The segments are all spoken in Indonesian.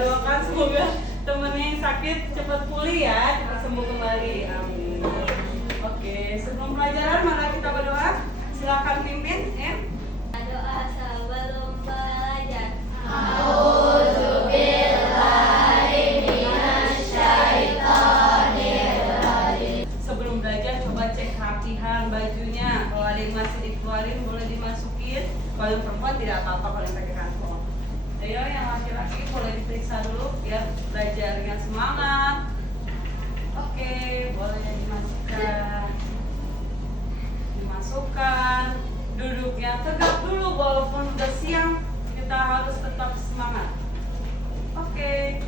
doakan semoga temennya yang sakit cepat pulih ya, cepat sembuh kembali. Amin. Oke, sebelum pelajaran mari kita berdoa. Silakan pimpin ya. Doa sebelum belajar. Sebelum belajar coba cek kerapihan bajunya. Kalau ada yang masih dikeluarin boleh dimasukin. Kalau yang perempuan tidak apa-apa kalau yang pakai kantong. Ayo yang laki-laki boleh diperiksa dulu biar belajarnya semangat. Oke, boleh dimasukkan. Duduknya tegak dulu walaupun udah siang, kita harus tetap semangat. Oke.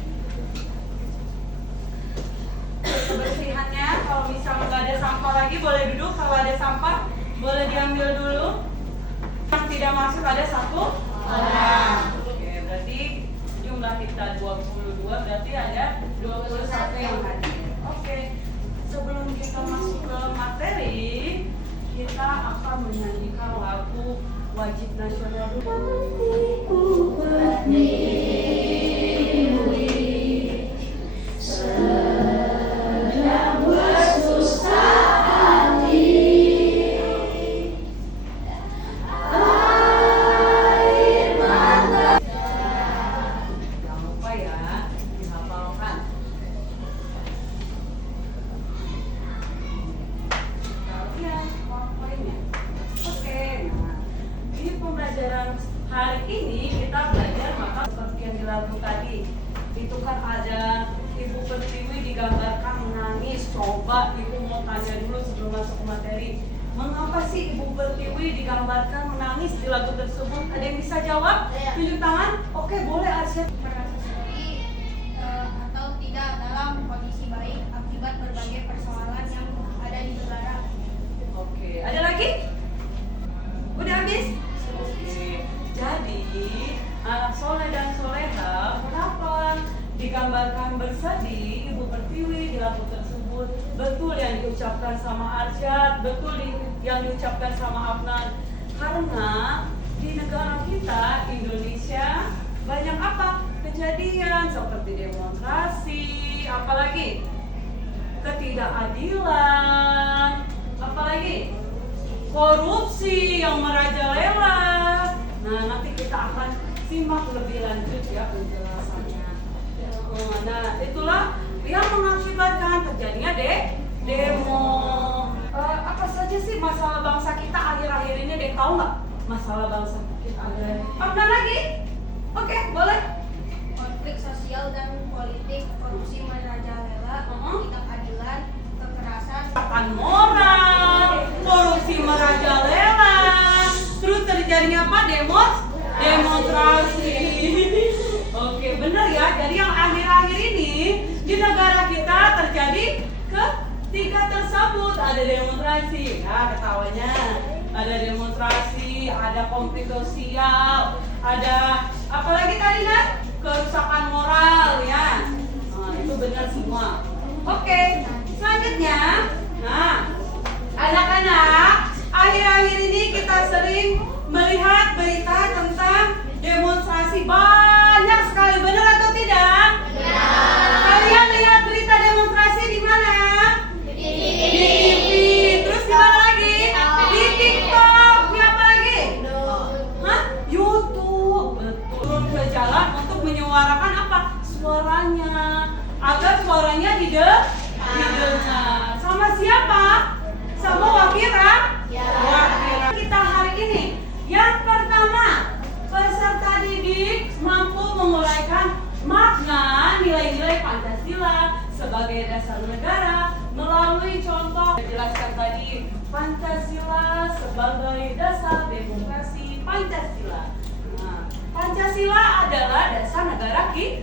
Kebersihannya, kalau misalnya nggak ada sampah lagi boleh duduk, kalau ada sampah boleh diambil dulu. Yang tidak masuk ada 1 orang. Oke, berarti jumlah kita 22, berarti ada 21 yang hadir. Oke, sebelum kita masuk ke materi, kita akan menyanyikan lagu wajib nasional dulu. Hari ini kita belajar maka seperti yang di lagu tadi itu kan ada Ibu Pertiwi digambarkan menangis. Coba Ibu mau tanya dulu sebelum masuk ke materi, mengapa sih Ibu Pertiwi digambarkan menangis di lagu tersebut? Ada yang bisa jawab? Tunjuk tangan. Oke, boleh Asia. Merasa sedih atau tidak dalam kondisi baik akibat berbagai persoalan yang ada di negara. Oke, ada lagi? Udah habis? Oke. Jadi anak soleh dan soleha kenapa digambarkan bersedih Ibu Pertiwi di lagu tersebut? Betul yang diucapkan sama Arsyad, betul yang diucapkan sama Afnan. Karena di negara kita Indonesia banyak apa? Kejadian seperti demonstrasi, apalagi ketidakadilan, apalagi korupsi yang merajalela. Nah, nanti kita akan simak lebih lanjut ya penjelasannya. Nah, itulah yang mengakibatkan terjadinya demo. Apa saja sih masalah bangsa kita akhir-akhir ini? Ada yang tahu nggak masalah bangsa kita akhir-akhir? Ada lagi? Oke, boleh. Konflik sosial dan politik, korupsi merajalela, ketidakadilan, kekerasan, Kekerasan moral, korupsi merajalela, terus terjadinya apa? Demonstrasi. Oke, benar ya. Jadi yang akhir-akhir ini di negara kita terjadi ketiga tersebut. Ada demonstrasi, nah ketawanya. Ada demonstrasi, ada konflik sosial, ada apalagi tadi kan? Kerusakan moral ya. Nah, itu benar semua. Oke, selanjutnya, nah anak-anak, akhir-akhir ini kita sering melihat berita tentang demonstrasi banyak sekali, benar atau tidak? Benar. Kalian lihat berita demonstrasi di mana? Di TV. Terus di mana lagi? Di TikTok. Di apa lagi? YouTube. Betul. Turun ke jalan untuk menyuarakan apa? Suaranya, agar suaranya didengar. Sama siapa? Sama wakira. Kita hari ini yang pertama, peserta didik mampu menguraikan makna nilai-nilai Pancasila sebagai dasar negara melalui contoh. Jelaskan tadi Pancasila sebagai dasar demokrasi Pancasila. Nah, Pancasila adalah dasar negara kita.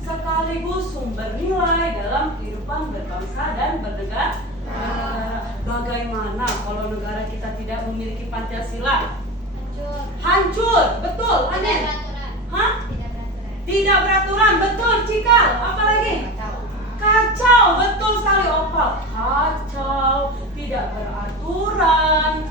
Sekaligus sumber nilai dalam kehidupan berbangsa dan bernegara. Bagaimana kalau negara kita tidak memiliki Pancasila? Hancur, betul, Anen? Tidak beraturan, betul, Cikal. Apalagi? Kacau, betul sekali, Opal. Kacau, tidak beraturan.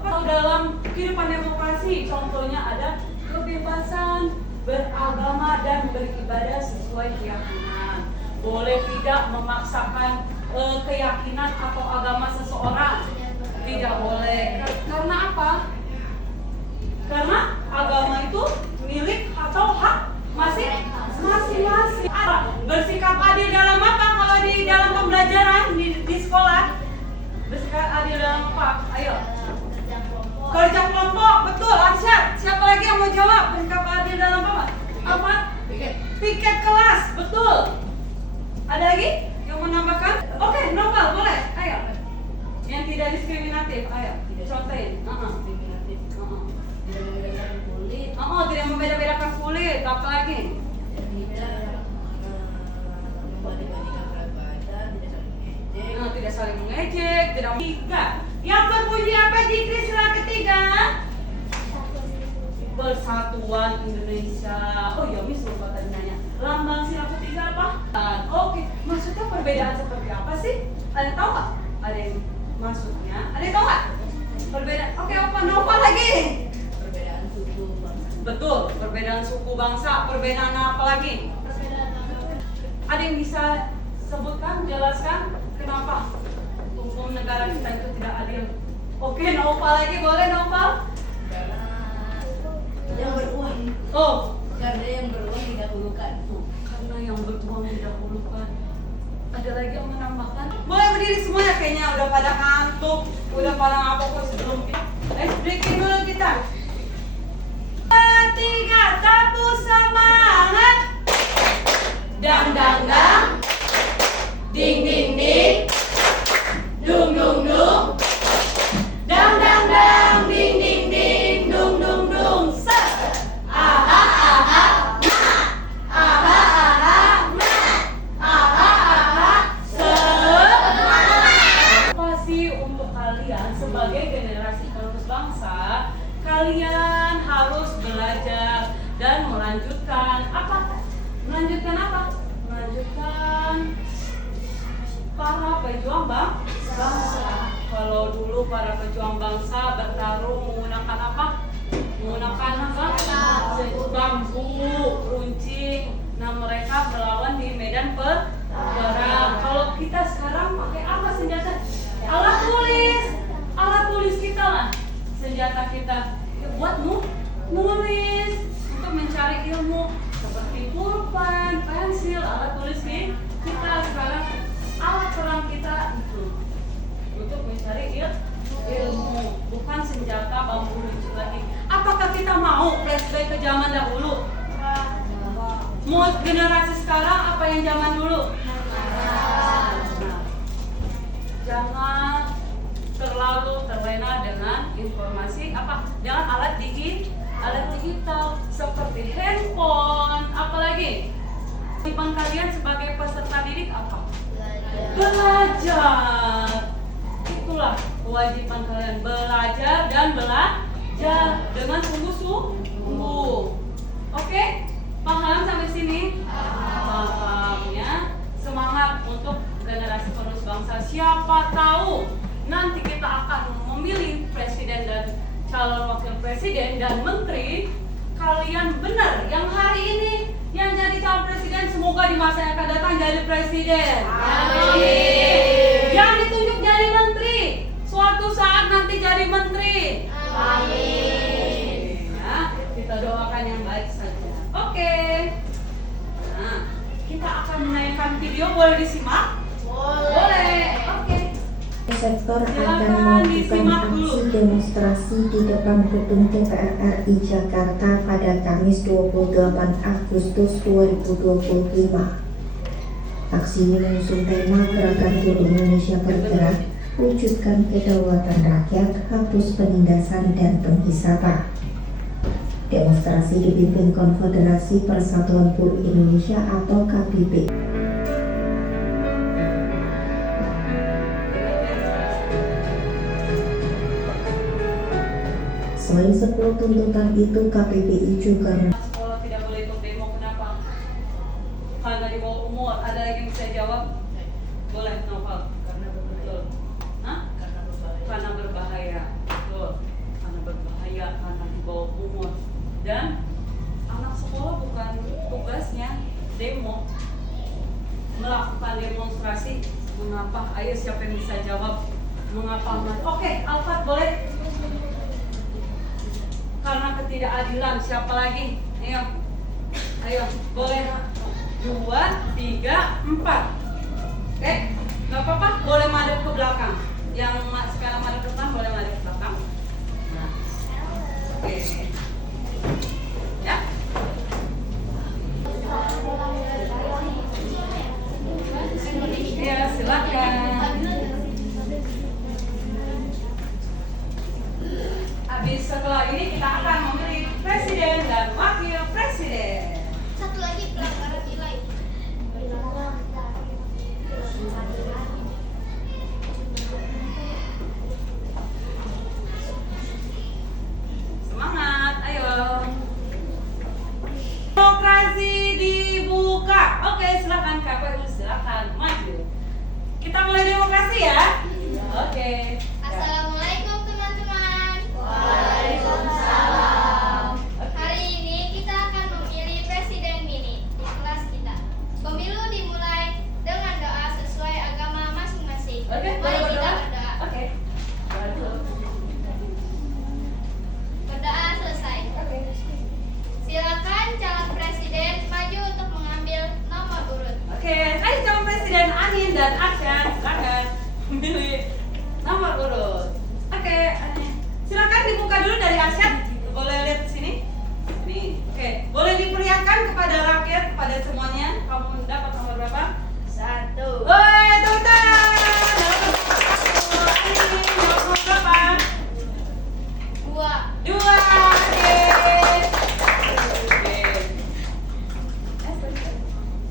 Dalam kehidupan demokrasi, contohnya ada kebebasan beragama dan beribadah sesuai keyakinan. Boleh tidak memaksakan keyakinan atau agama seseorang. Tidak boleh. Karena apa? Karena agama itu milik atau hak masing-masing. Bersikap adil dalam apa? Kalau di dalam pembelajaran di sekolah, bersikap adil dalam apa? Ayo. Kerja kelompok, betul. Arsyad. Siapa lagi yang mau jawab? Bersikap adil dalam apa? Apa? Piket kelas, betul. Ada lagi yang mau menambahkan? Oke, Novel, boleh. Ayo. Yang tidak diskriminatif, ayo. Contohin. Tidak membeda-bedakan kulit. Apa lagi? Tidak saling mengejek, tidak tiga. Yang berbunyi apa Jikri sila ketiga? Persatuan Indonesia. Oh iya, Miss lupa tadi nanya. Lambang sila ketiga apa? Oke, maksudnya perbedaan seperti apa sih? Ada yang tahu nggak? Ada yang maksudnya? Ada yang tahu nggak? Perbedaan. Oke, apa Nova lagi? Perbedaan suku bangsa. Betul, perbedaan suku bangsa. Perbedaan apa lagi? Ada yang bisa sebutkan, jelaskan kenapa hukum negara kita itu tidak adil? Oke, Nova lagi, boleh Nova? Karena yang beruang. Oh, Karena yang beruang didahulukan. karena yang bertuang didahulukan. Ada lagi yang menambahkan? Boleh berdiri semuanya, kayaknya udah pada ngantuk, udah pada ngapok sebelum kita. Breaking dulu kita. Tiga, tapu semangat. Dang dang dang. Ding ding ding. Dung dung dung. Dang dang dang. Ding ding ding. Dung dung dung. Set. Aha aha. Aha aha. Aha aha. Set. Apa sih untuk kalian sebagai generasi penerus bangsa? Kalian harus belajar dan melanjutkan apa? Melanjutkan apa? Melanjutkan para pejuang bangsa. Kalau dulu para pejuang bangsa bertarung menggunakan apa? Menggunakan apa? Bambu, runcing. Nah, mereka melawan di medan perang. Kalau kita sekarang pakai apa senjata? Alat tulis. Alat tulis kita lah. Senjata kita buat nulis untuk mencari ilmu seperti pulpen, pensil, alat tulis kita sekarang. Alat perang kita itu untuk mencari ilmu, bukan senjata bambu lucu lagi. Apakah kita mau flashback ke zaman dahulu? Mau generasi sekarang apa yang zaman dulu? Nah, jangan terlalu terlena dengan informasi apa? Dengan alat digital seperti handphone, apalagi? Kewajiban kalian sebagai peserta didik apa? Belajar. Itulah kewajiban kalian, belajar dan belajar dengan sungguh-sungguh. Oke? Paham sampai sini? Paham ya. Semangat untuk generasi penerus bangsa. Siapa tahu nanti kita akan memilih presiden dan calon wakil presiden dan menteri. Kalian benar yang hari ini yang jadi calon presiden, semoga di masa yang akan datang jadi presiden. Amin. Yang ditunjuk jadi menteri, suatu saat nanti jadi menteri. Amin. Ya, kita doakan yang baik saja. Oke. Nah, kita akan menaikkan video, boleh disimak? Boleh. Oke. Sektor akan melakukan aksi demonstrasi di depan gedung DPR RI Jakarta pada Kamis 28 Agustus 2025. Aksi ini mengusung tema Gerakan Buruh Indonesia Bergerak, wujudkan kedaulatan rakyat, hapus penindasan dan penghisapan. Demonstrasi dipimpin Konfederasi Persatuan Buruh Indonesia atau KBB. Selain 10 tuntutan itu, KPBI juga sekolah tidak boleh ikut demo, kenapa? Karena di bawah umur. Ada lagi yang bisa jawab? Boleh, Novel. Karena berbahaya. Betul. Hah? Karena berbahaya. Karena berbahaya. Betul. Karena berbahaya, karena di bawah umur. Dan anak sekolah demo, melakukan demonstrasi. Mengapa? Ayo siapa yang bisa jawab? Mengapa? Oke, Alfat boleh. Karena ketidakadilan. Siapa lagi? Ayo, ayo, boleh. 2, 3, 4. Oke, nggak apa-apa. Boleh madep ke belakang. Yang sekarang madep ke depan boleh madep ke belakang. Nah, oke. Ya. Ya, silakan. Habis setelah ini kita akan memilih presiden dan wakil presiden. Satu lagi pelanggaran nilai. Semangat, ayo. Demokrasi dibuka. Oke, silakan KPU, silakan maju. Kita mulai demokrasi ya. Oke. Assalamualaikum teman-teman. Hari ini kita akan memilih presiden mini di kelas kita. Pemilu dimulai dengan doa sesuai agama masing-masing. Oke, Mari kita berdoa. berdoa. Oke. Berdoa selesai. Silakan calon presiden maju untuk mengambil nomor urut. Oke, ayo calon presiden Anin dan Arsyan, silakan memilih nomor urut. Oke, silakan dibuka dulu dari Arsyan. Boleh lihat sini. Nih, oke. Boleh diperlihatkan kepada rakyat, kepada semuanya. Kamu dapat nomor berapa? 1. Woi, tepuk tangan. Anin, dapat nomor berapa? 2. 2. Oke.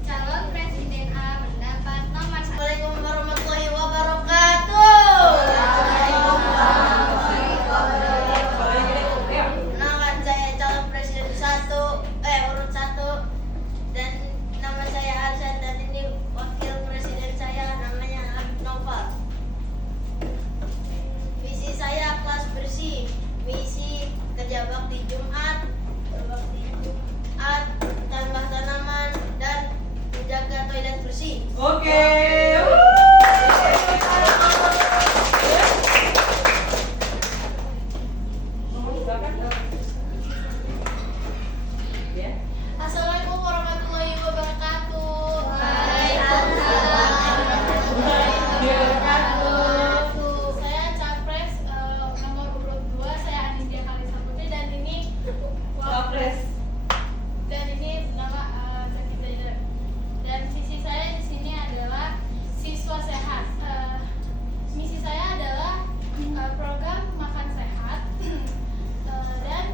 Calon presiden A mendapat nomor 1. Assalamualaikum warahmatullahi wabarakatuh. Kenalkan saya calon presiden urut 1 dan nama saya Arsyad dan ini wakil presiden saya namanya Habib Noval. Visi saya kelas bersih, misi kerja bakti Jumat, tambah tanaman dan menjaga toilet bersih. Oke. Ya. Assalamualaikum warahmatullahi wabarakatuh. Saya capres nomor urut 2, saya Anindya Kalisa Putri dan ini Wapres. dan ini nama Zaki Zaidar. Dan visi saya di sini adalah siswa sehat. Misi saya adalah program makan sehat dan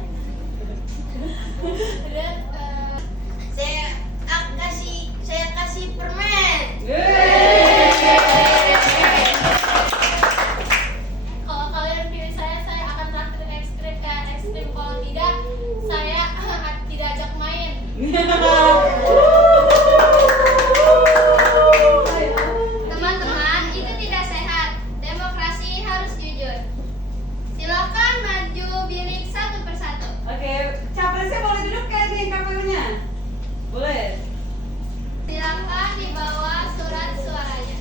Saya kasih permen. kalau kalian pilih saya akan traktir ekstrim kayak ekstrim. Kalau tidak, saya tidak ajak main. Teman-teman, itu tidak sehat. Demokrasi harus jujur. Silakan maju bilik satu persatu. Oke, capresnya boleh duduk kayak di KPU-nya? Boleh. Silakan dibawa surat suaranya.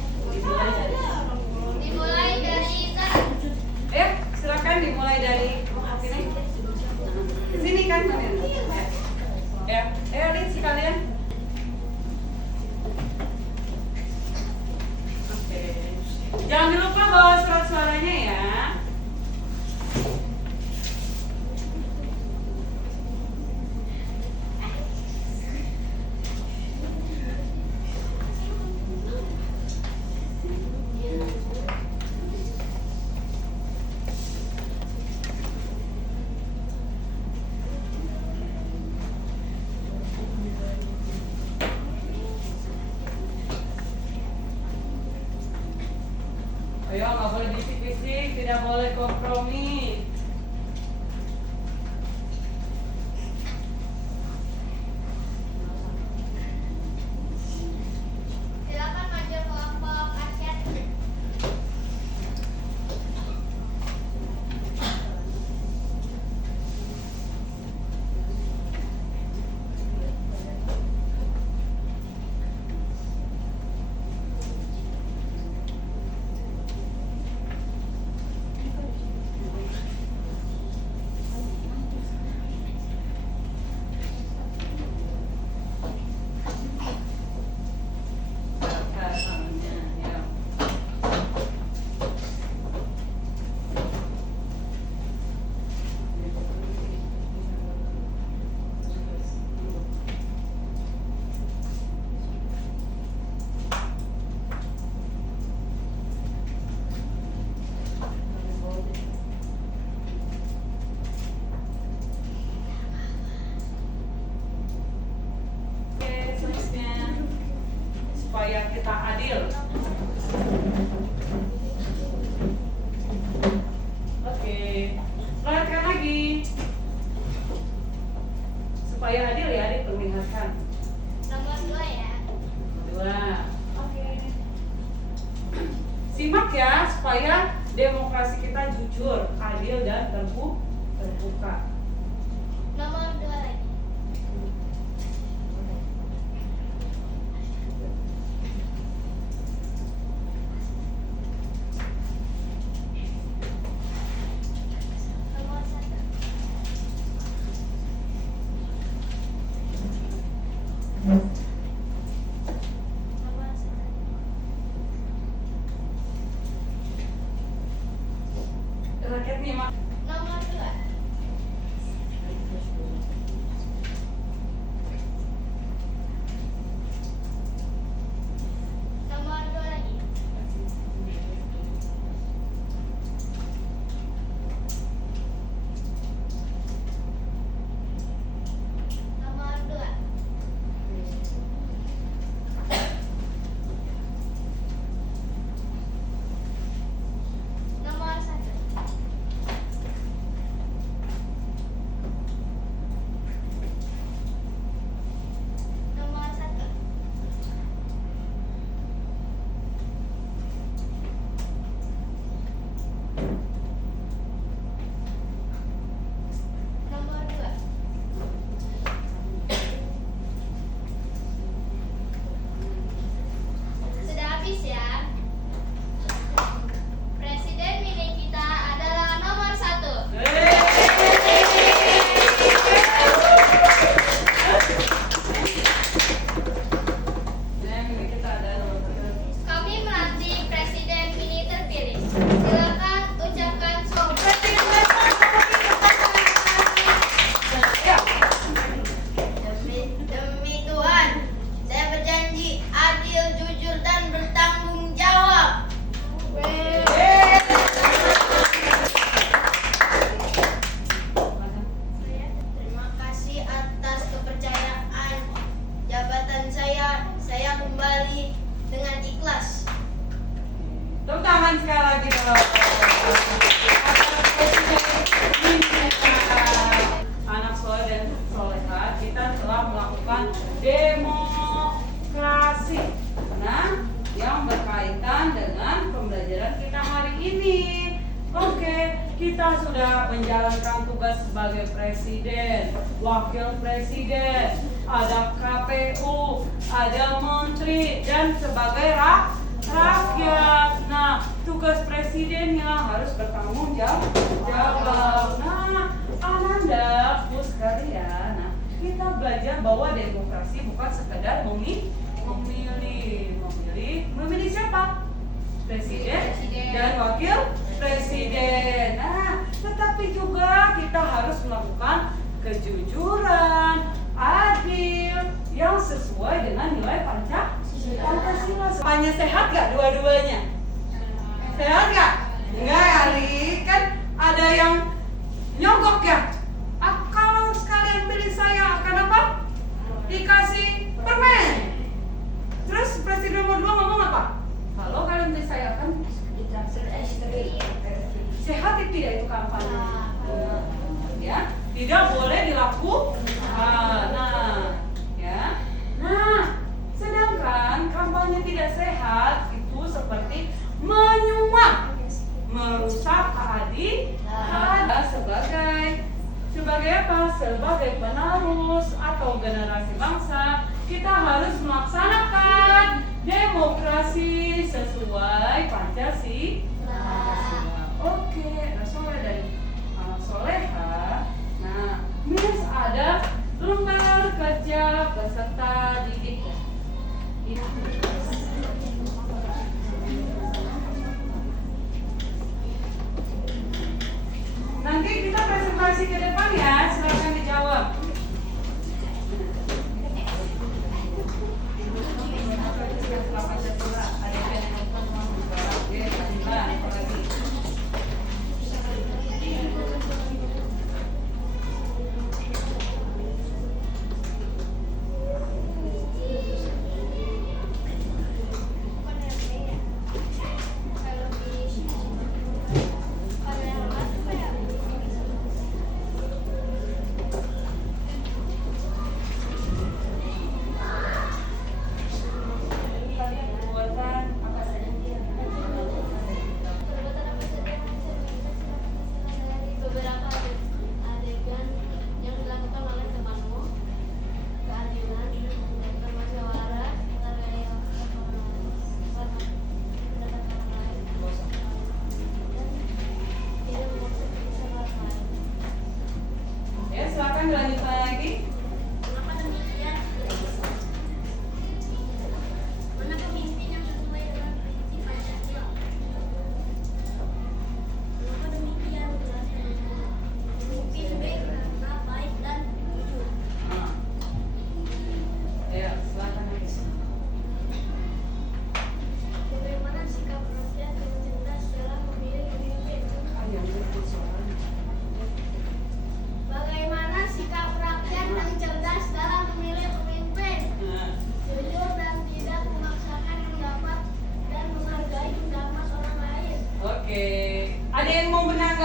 Dimulai dari Zara. Ayo, silakan dimulai dari sini. Sini kan kalian. Ya, ayo lihat si kalian. Oke. Jangan lupa bawa surat suaranya ya. Ayo, nggak boleh bisik-bisik, tidak boleh kompromi. Silakan maju kelompok Arsyad. supaya kita adil. Oke, perhatikan lagi. Supaya adil ya, diperlihatkan. Nomor 2 ya. 2. Oke. Simak ya, supaya demokrasi kita jujur, adil, dan terbuka. Nomor 2 lagi. Nomor 1. Nomor 1. Rakyat nih, Mak. Nomor 2. Nomor 2 lagi. Nomor 2. Nomor 1. Nomor 1. Nomor 2. Sudah habis ya. Presiden milik kita adalah nomor 1. Yang ini kita ada nomor 1. Kami melantik presiden mini terpilih. Silakan ucapkan selamat. Ya. Demi Tuhan, saya berjanji adil, jujur, dan bertanggung jawab. Terima kasih atas kepercayaan jabatan saya. Saya kembali dengan ikhlas. Tepuk tangan sekali lagi dong. Anak soleh dan soleha, kita telah melakukan demokrasi. Nah, yang berkaitan dengan pembelajaran kita hari ini. Oke, kita sudah menjalankan tugas sebagai presiden, wakil presiden, ada KPU, ada menteri, dan sebagai rakyat. Nah, tugas presidennya harus bertanggung jawab. Nah, Ananda, Bu sekalian, nah, kita belajar bahwa demokrasi bukan sekedar memilih siapa? Presiden dan wakil presiden. Nah, tetapi juga kita harus melakukan kejujuran, adil, yang sesuai dengan nilai Pancasila. Semuanya sehat gak dua-duanya? Sehat gak? Enggak ya, Li. Kan ada yang nyogok ya. Kalau sekalian pilih saya akan apa? Dikasih permen. Terus presiden nomor 2 ngomong apa? Kalau kalian pilih saya akan sehat tidak itu kampanye. Ya, tidak boleh dilakukan. Nah, ya. Nah, sedangkan kampanye tidak sehat itu seperti menyuap, merusak keadilan sebagai apa? Sebagai penerus atau generasi bangsa, kita harus melaksanakan demokrasi sesuai Pancasila. Oke, Soleh dan Soleha. Nah, Miss ada lembar kerja peserta didik. Nanti kita presentasi ke depan ya, silakan dijawab. Pancasila, ada yang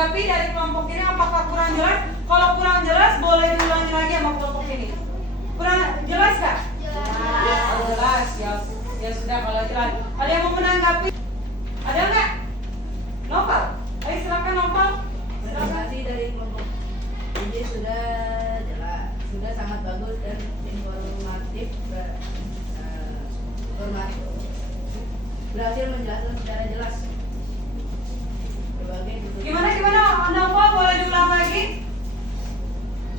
menanggapi dari kelompok ini apakah kurang jelas? Kalau kurang jelas boleh diulangi lagi sama kelompok ini. Kurang jelas nggak? Jelas. Oh, jelas. Ya sudah kalau jelas. Ada yang mau menanggapi? Ada nggak? Novel. Ayo silakan Novel. Terima kasih dari kelompok ini sudah jelas, sudah sangat bagus dan informatif, berhasil menjelaskan secara jelas berbagai bentuk. Gimana Novel, boleh diulang lagi?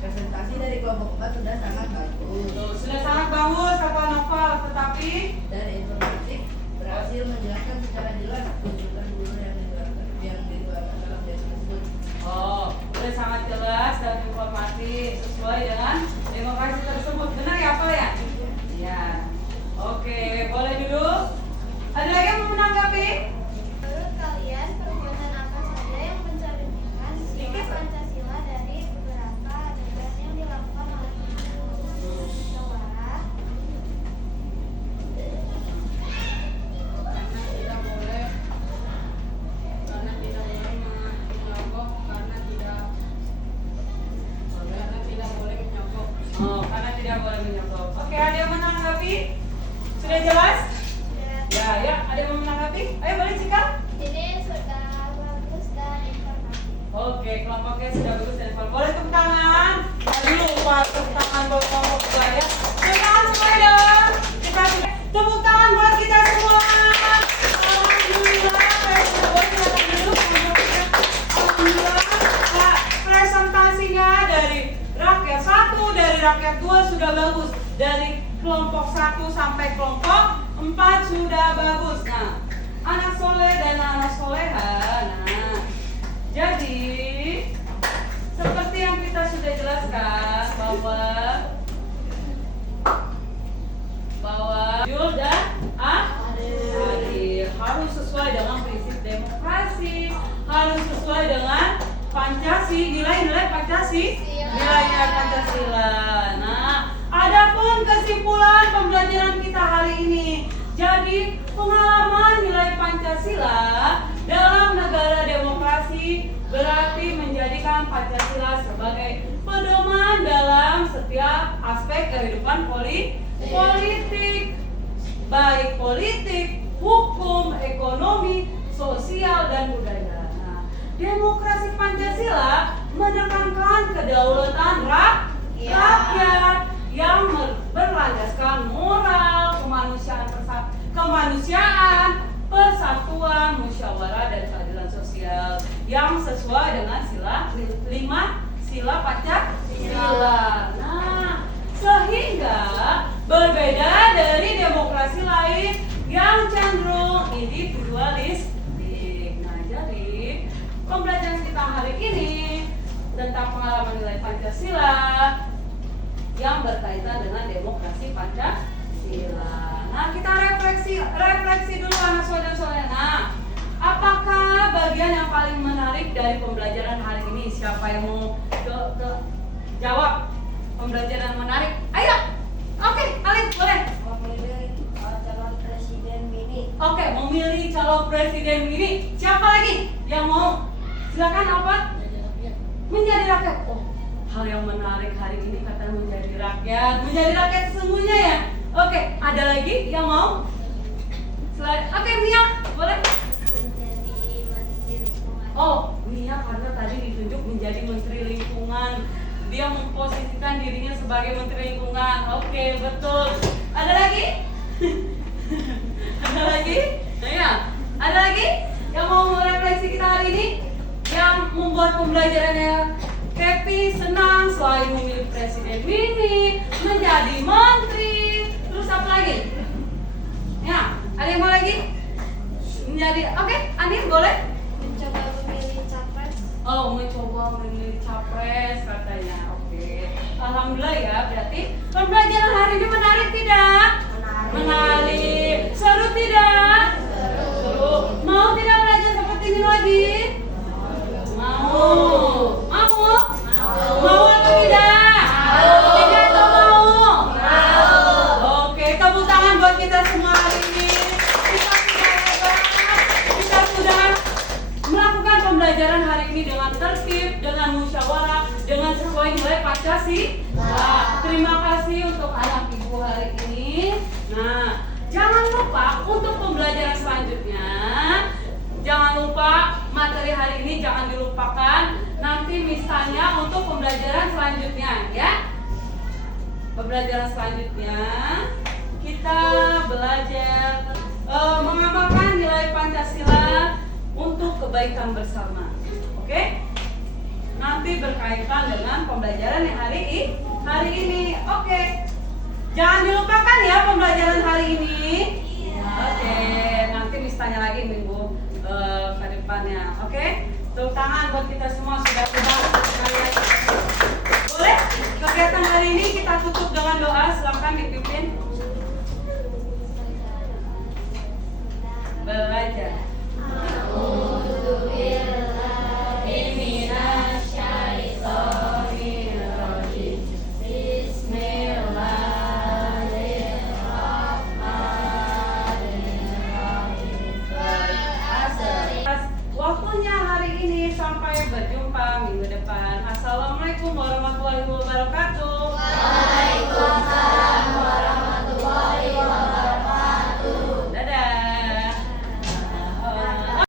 Presentasi dari kelompok 4 sudah sangat bagus Sudah sangat bagus kata Novel, tetapi dan informatif, berhasil menjelaskan secara jelas tuntutan guru yang dituangkan dalam tesis tersebut. Sudah sangat jelas dan informatif sesuai dengan demokrasi tersebut. Benar ya Pak ya? Iya. Oke, boleh duduk. Ada lagi yang mau menanggapi? Menurut kalian perbuatan apa saja yang mencerminkan sila Pancasila dari beberapa adegan yang dilakukan oleh musyawarah? Karena tidak boleh menyogok, karena tidak boleh menyogok. Karena tidak boleh menyogok. Oke, ada yang menanggapi? Sudah jelas? Ya, ada yang mau menanggapi? Ayo boleh Cikal. Ini sudah bagus dan informatif. Oke, kelompoknya sudah bagus dan informatif. Boleh tepuk tangan? Tadi lupa tepuk tangan buat kelompok dua ya. Tepuk tangan semua dong. Kita tepuk tangan buat kita semua. Alhamdulillah. Alhamdulillah. Nah, presentasinya dari rakyat 1, dari rakyat 2 sudah bagus. Dari kelompok 1 sampai kelompok 4 sudah bagus. Nah, anak soleh dan anak soleha. Nah, jadi seperti yang kita sudah jelaskan bahwa jujur dan adil harus sesuai dengan prinsip demokrasi, harus sesuai dengan nilai-nilai Pancasila. Nah, adapun kesimpulan pembelajaran kita hari ini. Jadi, pengalaman nilai Pancasila dalam negara demokrasi berarti menjadikan Pancasila sebagai pedoman dalam setiap aspek kehidupan politik, baik politik, hukum, ekonomi, sosial, dan budaya. Nah, demokrasi Pancasila menekankan kedaulatan rakyat yang berlandaskan moral, kemanusiaan, persatuan, musyawarah, dan keadilan sosial yang sesuai dengan sila Pancasila. Nah, sehingga berbeda dari demokrasi lain yang cenderung individualistik. Nah, jadi pembelajaran kita hari ini tentang pengalaman nilai Pancasila yang berkaitan dengan demokrasi Pancasila. Nah, kita refleksi dulu anak saudara-saudara. Nah, apakah bagian yang paling menarik dari pembelajaran hari ini? Siapa yang mau jawab pembelajaran menarik? Ayo. Oke, Alif boleh. Memilih calon presiden mini. Oke, memilih calon presiden mini. Siapa lagi yang mau? Silakan apa? Menjadi rakyat. Oh, hal yang menarik hari ini kata menjadi rakyat sesungguhnya ya. Oke, ada lagi yang mau? Oke, Mia, boleh? Menjadi menteri lingkungan. Oh, Mia karena tadi ditunjuk menjadi menteri lingkungan. Dia memposisikan dirinya sebagai menteri lingkungan. Oke, betul. Ada lagi? Ada lagi? Nah, ya. Ada lagi yang mau merefleksi kita hari ini? Yang membuat pembelajarannya happy, senang, selain memilih presiden mini, menjadi menteri. Terus apa lagi? Ya, ada yang mau lagi? Menjadi, oke, Andin boleh? Mencoba memilih capres. Oh, mencoba memilih capres katanya. Oke. Alhamdulillah ya, berarti pembelajaran hari ini menarik tidak? Menarik. Seru tidak? Seru. Mau tidak belajar seperti ini lagi? Mau. Mau? Mau atau tidak? Tidak atau mau? Pancasila. Terima kasih untuk anak ibu hari ini. Nah, jangan lupa untuk pembelajaran selanjutnya. Jangan lupa materi hari ini jangan dilupakan. Nanti misalnya untuk pembelajaran selanjutnya ya. Pembelajaran selanjutnya kita belajar mengamalkan nilai Pancasila untuk kebaikan bersama. Oke? Nanti berkaitan dengan pembelajaran yang hari ini. Oke. Jangan dilupakan ya pembelajaran hari ini. Oke, nanti misalnya lagi minggu ke depannya. Oke? Tepuk tangan buat kita semua sudah sekalian. Boleh? Kegiatan hari ini kita tutup dengan doa. Silakan dipimpin.